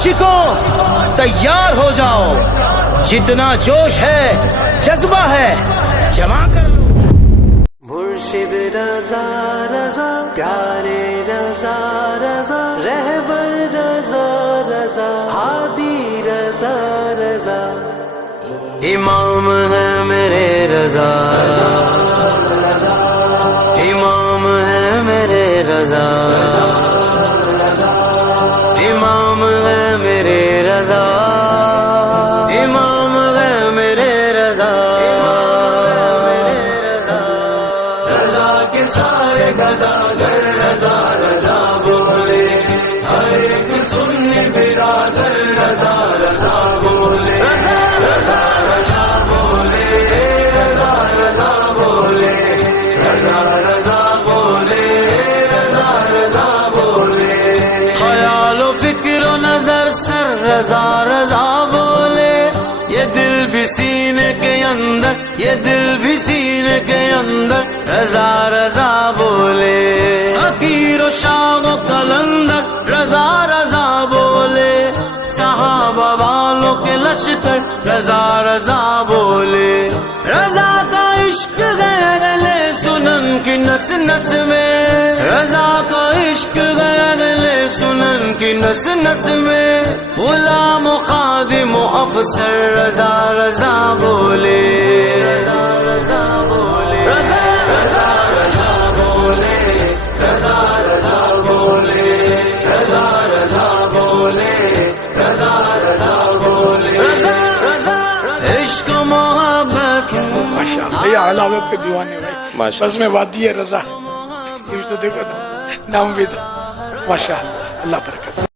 عاشقوں تیار ہو جاؤ، جتنا جوش ہے جذبہ ہے جمع کر لو۔ مرشد رضا رضا، پیارے رضا رضا، رہبر رضا رضا، ہادی رضا رضا، امام ہے میرے رضا، امام ہے میرے رضا، امام ہے میرے رضا، امام ہے میرے رضا، رضا کے سارے گداگر رضا رضا بولے، ہر ایک سنی برادر رضا رضا بولے، رضا رضا رضا بولے، رضا رضا بولے، رضا رضا بولے، رضا رضا بولے، خیال و فکر و نظر سر رضا رضا بولے، یہ دل بھی سینے کے اندر، یہ دل بھی سینے کے اندر رضا رضا بولے، فقیر و شاہ و قلندر رضا رضا بولے، صحابہ والوں کے لشکر رضا رضا بولے، رضا کا عشق گیا گلے سنن کی نس نس میں، رضا کا عشق گیا گلے سنن کی نس نس میں، غلام و خادم و افسر رضا رضا بولے، رضا رضا بولے، رضا رضا رضا بولے، رضا رضا بولے، رضا رضا بولے، رضا رضا بولے، رضا رضا عشق و محبت۔ ماشاءاللہ یہ علاوہ پہ دیوانے بھائی، بس میں وادی رضا، یہ تو دیکھو نا نام بھی تھا، ماشاءاللہ، اللہ برکت۔